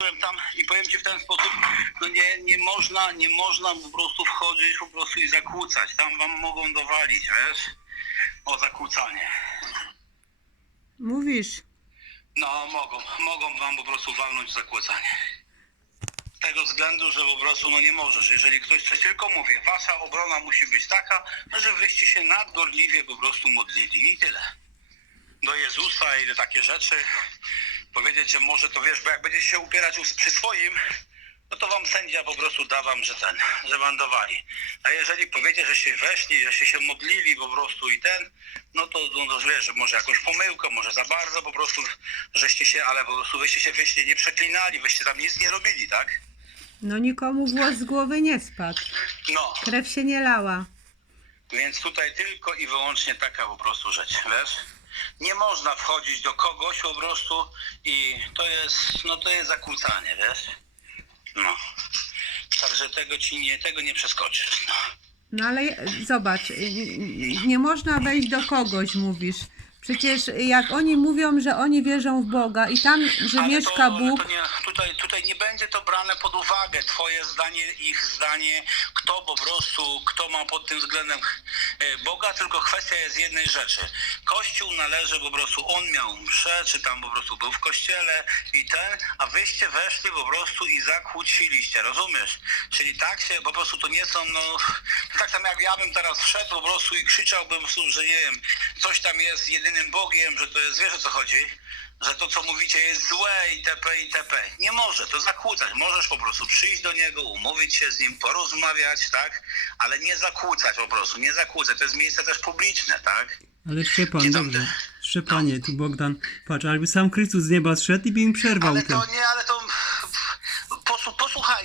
Byłem tam i powiem ci w ten sposób, no nie, nie można, nie można po prostu wchodzić po prostu i zakłócać. Tam wam mogą dowalić, wiesz? O zakłócanie. Mówisz. No mogą, mogą wam po prostu walnąć zakłócanie. Z tego względu, że po prostu no nie możesz. Jeżeli ktoś coś tylko mówi, wasza obrona musi być taka, no, że wyście się nadgorliwie po prostu modlili i tyle. Do Jezusa i takie rzeczy. Powiedzieć, że może to wiesz, bo jak będziecie się upierać przy swoim, no to wam sędzia po prostu da wam, że ten, że wam dawali. A jeżeli powiecie, że się weszli, że się, się modlili po prostu i ten, no to, no to wiesz, że może jakąś pomyłkę, może za bardzo po prostu, żeście się, ale po prostu wyście się wyście nie przeklinali, wyście tam nic nie robili, tak? No nikomu włos z głowy nie spadł. No, Krew się nie lała. więc tutaj tylko i wyłącznie taka po prostu rzecz, wiesz? Nie można wchodzić do kogoś po prostu i to jest, no to jest zakłócanie, wiesz? No. Także tego ci nie, tego nie przeskoczysz, no. No ale zobacz, y, y, nie można wejść do kogoś, mówisz. Przecież jak oni mówią, że oni wierzą w Boga i tam, że Ale mieszka to, Bóg, to nie, tutaj, tutaj nie będzie to brane pod uwagę, twoje zdanie, ich zdanie, kto po prostu, kto ma pod tym względem e, Boga, tylko kwestia jest jednej rzeczy. Kościół należy po prostu, on miał mszę, czy tam po prostu był w kościele i ten, a wyście weszli po prostu i zakłóciliście, rozumiesz? Czyli tak się, po prostu to nie są, no, tak samo jak ja bym teraz wszedł po prostu i krzyczałbym, że nie wiem, coś tam jest jedynym Bogiem, że to jest, wiesz o co chodzi? że to, co mówicie, jest złe itp. itp. Nie może to zakłócać. Możesz po prostu przyjść do niego, umówić się z nim, porozmawiać, tak? Ale nie zakłócać po prostu, nie zakłócać. To jest miejsce też publiczne, tak? Ale Szczepan, dobrze. ty? Szczepanie, tu Bogdan, patrz, jakby sam Chrystus z nieba zszedł i by im przerwał Ale to. to nie, ale to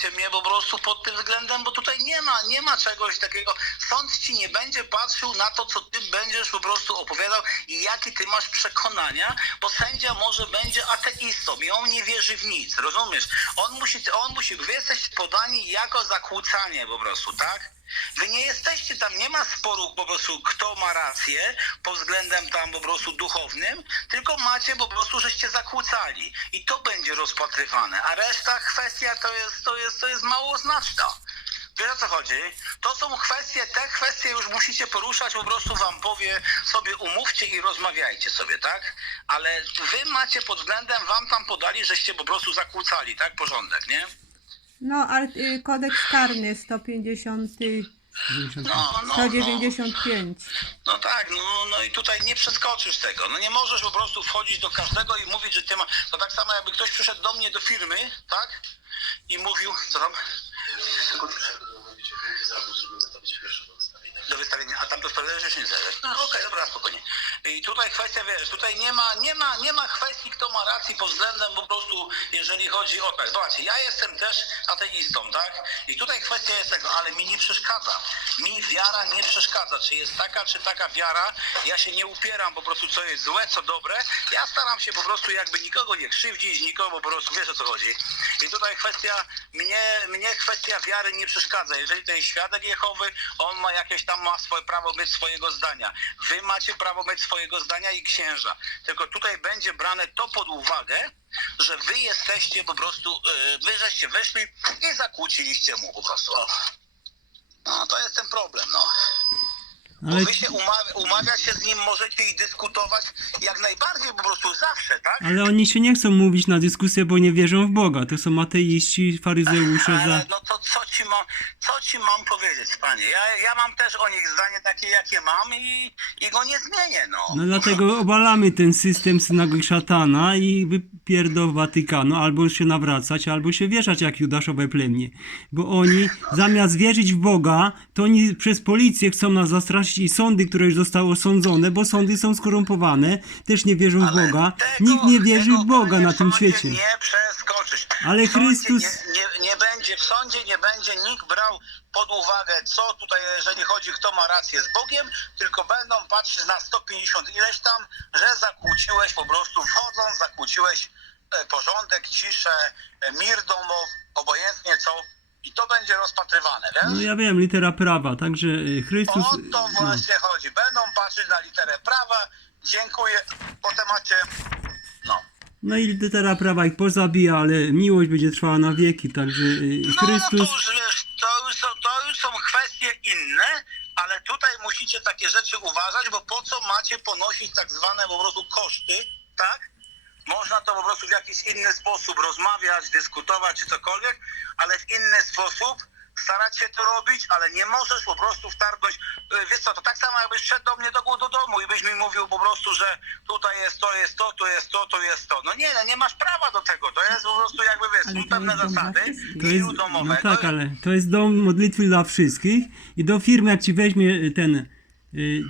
posłuchajcie mnie po prostu pod tym względem, bo tutaj nie ma, nie ma czegoś takiego. Sąd ci nie będzie patrzył na to, co ty będziesz po prostu opowiadał i jakie ty masz przekonania, bo sędzia może będzie ateistą i on nie wierzy w nic, rozumiesz? On musi, on musi, wy jesteście podani jako zakłócanie po prostu, tak? Wy nie jesteście tam, nie ma sporu po prostu kto ma rację pod względem tam po prostu duchownym, tylko macie po prostu, żeście zakłócali i to będzie rozpatrywane, a reszta kwestia to jest, to jest, to jest małoznaczna. Wiesz o co chodzi? To są kwestie, te kwestie już musicie poruszać, po prostu wam powie, sobie umówcie i rozmawiajcie sobie, tak? Ale wy macie pod względem, wam tam podali, żeście po prostu zakłócali, tak? Porządek, nie? No ale y, kodeks karny 150, No, no, no. 195. No tak, no, no i tutaj nie przeskoczysz tego. No nie możesz po prostu wchodzić do każdego i mówić, że ty ma. To tak samo jakby ktoś przyszedł do mnie do firmy, tak? I mówił, co tam? Do wystawienia, a tam to sprawdzałeś, że nie zależy. No okej, dobra, spokojnie. I tutaj kwestia, wiesz, tutaj nie ma, nie ma, nie ma kwestii, kto ma rację pod względem po prostu, jeżeli chodzi o tak. Zobaczcie, ja jestem też ateistą, tak? I tutaj kwestia jest tego, ale mi nie przeszkadza. Mi wiara nie przeszkadza. Czy jest taka, czy taka wiara, ja się nie upieram po prostu, co jest złe, co dobre. Ja staram się po prostu jakby nikogo nie krzywdzić, nikogo po prostu, wiesz o co chodzi. I tutaj kwestia, mnie, mnie kwestia wiary nie przeszkadza. Jeżeli to jest świadek Jehowy, on ma jakieś tam, ma swoje prawo mieć swojego zdania. Wy macie prawo mieć swojego zdania i księża. Tylko tutaj będzie brane to pod uwagę, że wy jesteście po prostu, yy, wy żeście weszli i zakłóciliście mu po prostu. O. No, to jest ten problem, no. Bo Ale, wy się umawia, umawiać się z nim możecie i dyskutować jak najbardziej po prostu zawsze, tak? ale oni się nie chcą mówić na dyskusję, bo nie wierzą w Boga. To są ateiści, faryzeusze za... Ale no to co ci mam, co ci mam powiedzieć, panie? Ja, ja mam też o nich zdanie takie, jakie mam i, i go nie zmienię, no. No dlatego obalamy ten system synagogi szatana i wypierdo Watykanu, albo się nawracać, albo się wieszać jak Judaszowe plemię. Bo oni zamiast wierzyć w Boga, to oni przez policję chcą nas zastraszyć i sądy, które już zostały osądzone, bo sądy są skorumpowane, też nie wierzą w Ale Boga. tego- Nikt nie wierzy tego, w Boga na w tym sądzie świecie. Nie przeskoczysz. Ale W sądzie Chrystus- Nie, nie, nie będzie, w sądzie nie będzie nikt brał pod uwagę, co tutaj, jeżeli chodzi, kto ma rację z Bogiem, tylko będą patrzeć na 150 ileś tam, że zakłóciłeś po prostu, wchodząc, zakłóciłeś e, porządek, ciszę, e, mir domowy, obojętnie co. I to będzie rozpatrywane, wiesz? No ja wiem, litera prawa, także y, Chrystus... O to no. właśnie chodzi. Będą patrzeć na literę prawa. Dziękuję. Po temacie. No. No i litera prawa ich pozabija, ale miłość będzie trwała na wieki, także y, No, no Chrystus... to już wiesz, to już, są, to już są kwestie inne, ale tutaj musicie takie rzeczy uważać, bo po co macie ponosić tak zwane po prostu koszty, tak? Można to po prostu w jakiś inny sposób rozmawiać, dyskutować czy cokolwiek, ale w inny sposób starać się to robić, ale nie możesz po prostu wtargnąć. y, Wiesz co, to tak samo jakbyś szedł do mnie do, do domu i byś mi mówił po prostu, że tutaj jest to, jest to, tu jest to, tu jest to. No nie, no nie masz prawa do tego. To jest po prostu jakby, wiesz, są pewne zasady. To jest, i domowe. no tak, ale to jest dom modlitwy dla wszystkich i do firmy jak ci weźmie ten, y,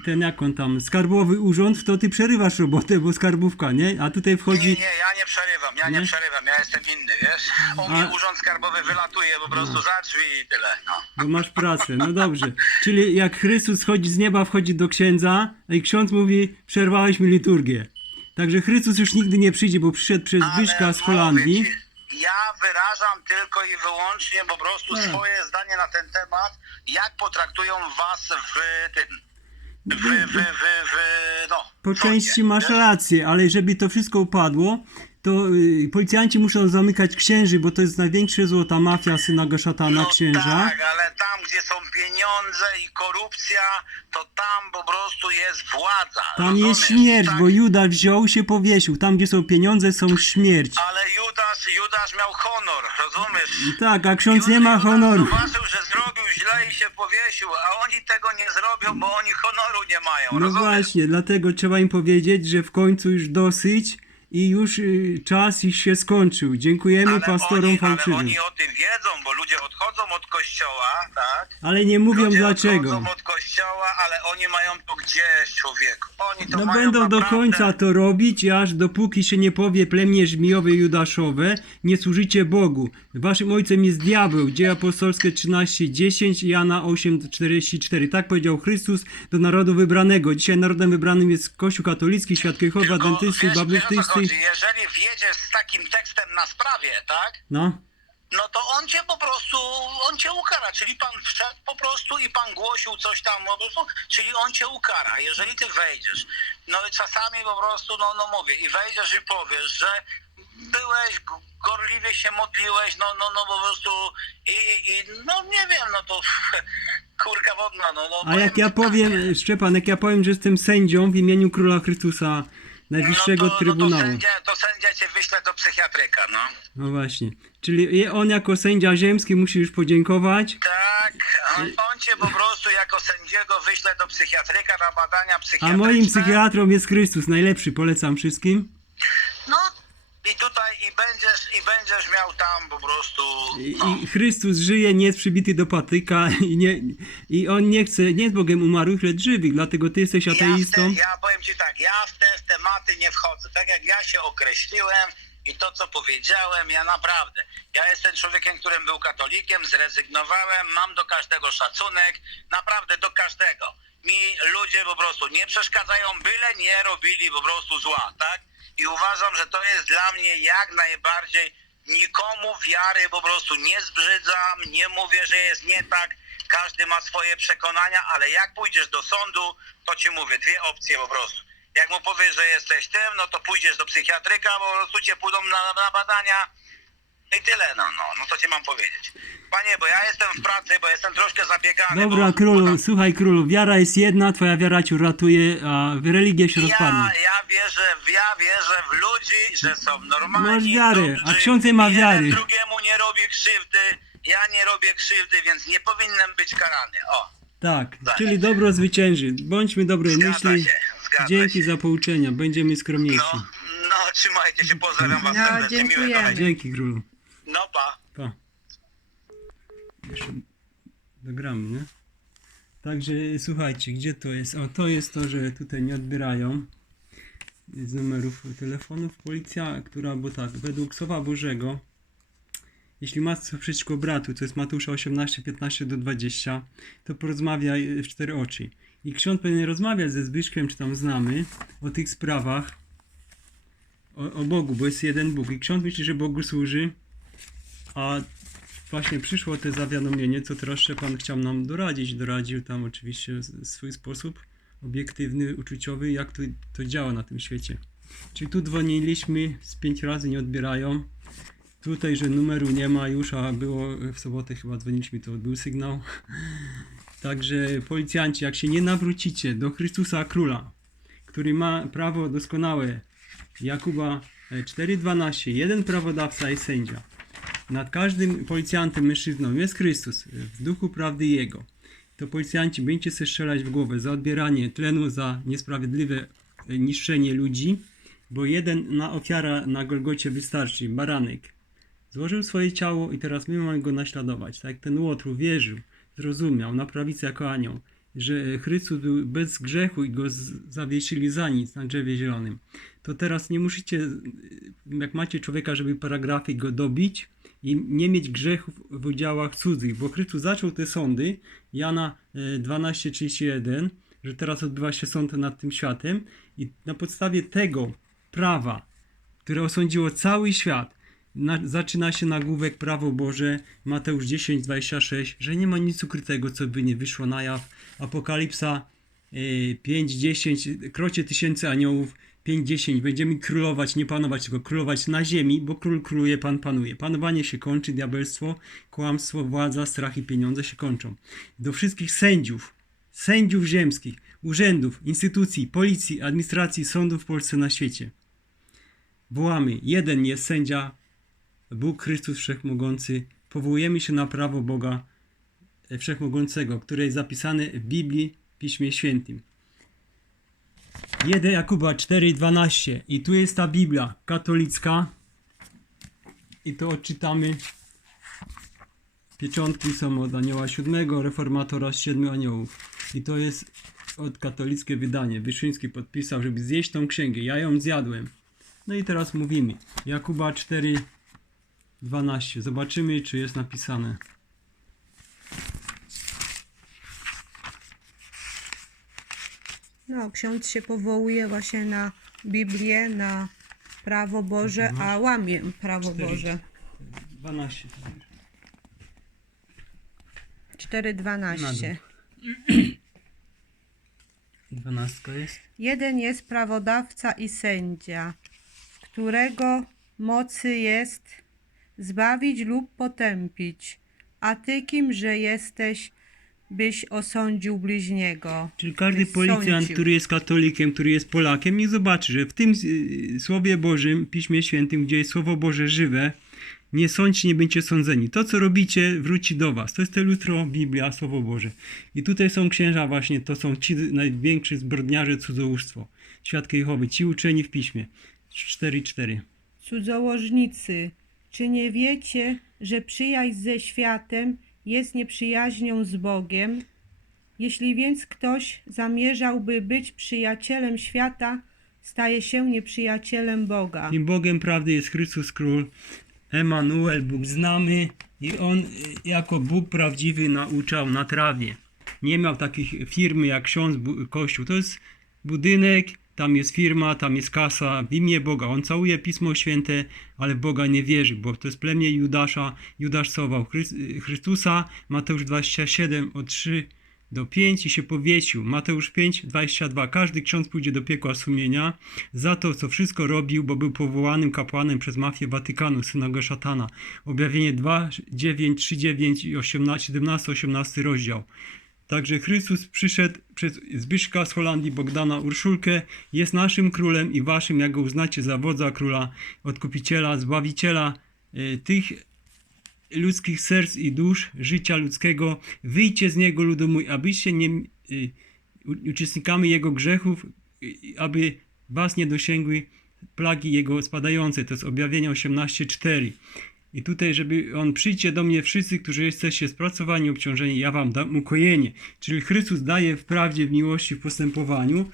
ten jak on tam, skarbowy urząd, to ty przerywasz robotę, bo skarbówka, nie? A tutaj Nie, wchodzi... nie, ja nie przerywam, ja nie, Nie? przerywam, ja jestem inny, wiesz? U A- mnie urząd skarbowy wylatuje po prostu za drzwi i tyle, no. Bo masz pracę, no dobrze. Czyli jak Chrystus schodzi z nieba, wchodzi do księdza i ksiądz mówi, przerwałeś mi liturgię. Także Chrystus już nigdy nie przyjdzie, bo przyszedł przez Zbyszka z Holandii. ci, Ja wyrażam tylko i wyłącznie po prostu Hmm. swoje zdanie na ten temat, jak potraktują was w tym, w, w, w, w no. Po części masz wiesz? rację, ale żeby to wszystko upadło, to y, policjanci muszą zamykać księży, bo to jest największa złota mafia synaga szatana No księża. tak, ale tam, gdzie są pieniądze i korupcja, to tam po prostu jest władza. Tam jest rozumiesz? śmierć, Tak, bo Juda wziął się powiesił. Tam, gdzie są pieniądze, są śmierć. Ale Judasz, Judasz miał honor, rozumiesz? Tak, a ksiądz nie ma Judasz honoru. Powiesił, a oni tego nie zrobią, bo oni honoru nie mają, No rozumiesz? właśnie, dlatego trzeba im powiedzieć, że w końcu już dosyć i już y, czas ich się skończył. Dziękujemy Ale pastorom oni, ale fałszywym. oni o tym wiedzą, bo ludzie odchodzą od kościoła, tak? Ale nie mówią Ludzie dlaczego. odchodzą od kościoła, ale oni mają to gdzieś, człowieku. Oni to No mają będą do naprawdę... końca to robić, aż dopóki się nie powie plemię żmijowe judaszowe, nie służycie Bogu. Waszym ojcem jest diabeł. Dzieje apostolskie 13:10 Jana 8:44. Tak powiedział Chrystus do narodu wybranego. Dzisiaj narodem wybranym jest Kościół katolicki, świat Jehowa, Tylko, adwentysty, wiesz, wiesz o co baptysty. chodzi? Jeżeli wjedziesz z takim tekstem na sprawie, tak? No, no to on cię po prostu, on cię ukara, czyli pan wszedł po prostu i pan głosił coś tam po prostu, czyli on cię ukara, jeżeli ty wejdziesz. No i czasami po prostu, no, no mówię, i wejdziesz i powiesz, że byłeś, g- gorliwie się modliłeś, no, no, no po prostu i, i no nie wiem, no to kurka wodna, no. no a jak ja powiem, Szczepan, jak ja powiem, że jestem sędzią w imieniu Króla Chrystusa, Najwyższego no to, Trybunału. No to, sędzia, to sędzia cię wyśle do psychiatryka, no. No właśnie. Czyli on jako sędzia ziemski musi już podziękować. Tak, on, on cię po prostu jako sędziego wyśle do psychiatryka na badania A psychiatryczne. moim psychiatrą jest Chrystus, najlepszy, polecam wszystkim. I będziesz, i będziesz miał tam po prostu. No. I Chrystus żyje, nie jest przybity do patyka i, nie, i on nie chce, nie jest Bogiem umarłych, lecz żywych, dlatego ty jesteś Ja, ateistą. te, ja powiem ci tak, ja w te tematy nie wchodzę. Tak jak ja się określiłem i to, co powiedziałem, ja naprawdę. Ja jestem człowiekiem, którym był katolikiem, zrezygnowałem, mam do każdego szacunek, naprawdę do każdego. Mi ludzie po prostu nie przeszkadzają, byle nie robili po prostu zła, tak? I uważam, że to jest dla mnie jak najbardziej nikomu wiary po prostu nie zbrzydzam, nie mówię, że jest nie tak. Każdy ma swoje przekonania, ale jak pójdziesz do sądu, to ci mówię, dwie opcje po prostu. Jak mu powiesz, że jesteś tym, no to pójdziesz do psychiatryka, bo po prostu cię pójdą na, na badania i tyle, no, no, no to ci mam powiedzieć. Panie, bo ja jestem w pracy, bo jestem troszkę zabiegany. Dobra, bo, królu, bo tam- słuchaj królu, wiara jest jedna, twoja wiara cię uratuje, a religia się rozpadnie. Ja, ja wierzę, w- ja wierzę w ludzi, że są normalni. Masz wiarę, a ksiądz nie ma jeden wiary. drugiemu nie robi krzywdy, ja nie robię krzywdy, więc nie powinienem być karany. O, Tak, Tak. czyli dobro zwycięży. Bądźmy dobrej Zgadza myśli. się, zgadza Dzięki się. za pouczenia, będziemy skromniejsi. no, no, trzymajcie się, pozdrawiam was No, serdecznie, miłego dziękujemy. dnia. Dzięki królu. No, pa. Pa. Jeszcze dogramy, nie? Także słuchajcie, gdzie to jest? O, to jest to, że tutaj nie odbierają z numerów telefonów. Policja, która, bo tak, według Słowa Bożego, jeśli masz coś przeciwko bratu, to jest Matusza 18, 15 do 20, to porozmawiaj w cztery oczy. I ksiądz powinien rozmawiać ze Zbyszkiem, czy tam znamy, o tych sprawach, o, o Bogu, bo jest jeden Bóg. I ksiądz myśli, że Bogu służy, a właśnie przyszło te zawiadomienie, co teraz Szczepan chciał nam doradzić. Doradził tam oczywiście w swój sposób obiektywny, uczuciowy, jak to, to działa na tym świecie. Czyli tu dzwoniliśmy, z pięć razy nie odbierają. Tutaj, że numeru nie ma już, a było w sobotę chyba dzwoniliśmy, to był sygnał. Także policjanci, jak się nie nawrócicie do Chrystusa Króla, który ma prawo doskonałe, Jakuba e, 4.12, jeden prawodawca i sędzia. Nad każdym policjantem, mężczyzną jest Chrystus, e, w duchu prawdy Jego. To policjanci będziecie sobie strzelać w głowę za odbieranie tlenu, za niesprawiedliwe e, niszczenie ludzi, bo jeden na ofiara na Golgocie wystarczy, baranek. Złożył swoje ciało i teraz my mamy go naśladować. Tak jak ten łotr wierzył, zrozumiał na prawicy jako anioł, że Chrystus był bez grzechu i go zawiesili za nic na drzewie zielonym. To teraz nie musicie, jak macie człowieka, żeby paragrafy go dobić i nie mieć grzechów w udziałach cudzych, bo Chrystus zaczął te sądy, Jana e, 12:31, że teraz odbywa się sąd nad tym światem i na podstawie tego prawa, które osądziło cały świat, na, zaczyna się nagłówek Prawo Boże, Mateusz 10, 26, że nie ma nic ukrytego, co by nie wyszło na jaw. Apokalipsa y, 5, 10, krocie tysięcy aniołów, 5, 10, będziemy królować, nie panować, tylko królować na ziemi, bo król króluje, pan panuje. Panowanie się kończy, diabelstwo, kłamstwo, władza, strach i pieniądze się kończą. Do wszystkich sędziów, sędziów ziemskich, urzędów, instytucji, policji, administracji, sądów w Polsce na świecie. Wołamy, jeden jest sędzia, Bóg Chrystus Wszechmogący, powołujemy się na prawo Boga e, Wszechmogącego, które jest zapisane w Biblii, Piśmie Świętym. 1 Jakuba 4,12 i tu jest ta Biblia katolicka i to odczytamy. Pieczątki są od Anioła Siódmego, Reformatora z Siedmiu Aniołów. I to jest od katolickie wydanie. Wyszyński podpisał, żeby zjeść tą księgę. Ja ją zjadłem. No i teraz mówimy. Jakuba 4, 12. Zobaczymy, czy jest napisane. No, ksiądz się powołuje właśnie na Biblię, na prawo Boże, a łamie prawo Cztery. Boże. 12. 4.12. 12 jest. Jeden jest prawodawca i sędzia, którego mocy jest zbawić lub potępić. A ty kimże jesteś, byś osądził bliźniego? Czyli każdy Byś policjant, sądził. który jest katolikiem, który jest Polakiem, niech zobaczy, że w tym y, Słowie Bożym, Piśmie Świętym, gdzie jest Słowo Boże żywe, nie sądźcie, nie będziecie sądzeni. To, co robicie, wróci do was. To jest te lustro Biblia, Słowo Boże. I tutaj są księża właśnie, to są ci najwięksi zbrodniarze cudzołóstwo. Świadki Jehowy, ci uczeni w Piśmie. 4-4. Cudzołożnicy, czy nie wiecie, że przyjaźń ze światem jest nieprzyjaźnią z Bogiem? Jeśli więc ktoś zamierzałby być przyjacielem świata, staje się nieprzyjacielem Boga. Tym Bogiem prawdy jest Chrystus Król, Emanuel, Bóg znamy i On y, jako Bóg prawdziwy nauczał na trawie. Nie miał takich firmy jak ksiądz, kościół. To jest budynek, tam jest firma, tam jest kasa, w imię Boga. On całuje Pismo Święte, ale w Boga nie wierzy, bo to jest plemię Judasza. Judasz całował Chrys- Chrystusa, Mateusz 27 od 3 do 5 i się powiesił. Mateusz 5, 22. Każdy ksiądz pójdzie do piekła sumienia za to, co wszystko robił, bo był powołanym kapłanem przez mafię Watykanu, synagogę szatana. Objawienie 2, 9, 3, 9 i 18, 17, 18 rozdział. Także Chrystus przyszedł przez Zbyszka z Holandii, Bogdana Urszulkę, jest naszym królem i waszym, jak go uznacie za wodza króla, odkupiciela, zbawiciela y, tych ludzkich serc i dusz, życia ludzkiego. Wyjdźcie z niego, ludu mój, abyście nie y, uczestnikami jego grzechów, y, aby was nie dosięgły plagi jego spadające. To jest objawienie 18:4. I tutaj, żeby on przyjdźcie do mnie wszyscy, którzy jesteście spracowani, obciążeni, ja wam dam ukojenie. Czyli Chrystus daje w prawdzie, w miłości, w postępowaniu.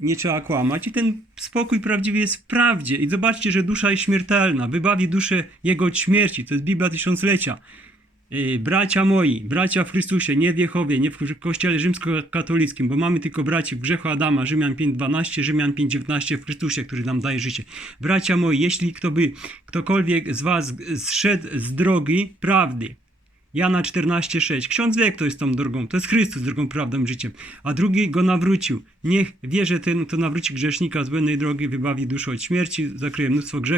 Nie trzeba kłamać i ten spokój prawdziwy jest w prawdzie. I zobaczcie, że dusza jest śmiertelna. Wybawi duszę jego od śmierci. To jest Biblia Tysiąclecia. Yy, Bracia moi, bracia w Chrystusie, nie w Jehowie, nie w Kościele Rzymskokatolickim, bo mamy tylko braci w grzechu Adama, Rzymian 5.12, Rzymian 5.19 w Chrystusie, który nam daje życie. Bracia moi, jeśli kto by, ktokolwiek z was zszedł z drogi prawdy Jana 14,6. Ksiądz wie, kto jest tą drogą. To jest Chrystus, drogą, prawdą, życiem. A drugi go nawrócił. Niech wie, że ten, kto nawróci grzesznika z błędnej drogi, wybawi duszę od śmierci, zakryje mnóstwo grzechów.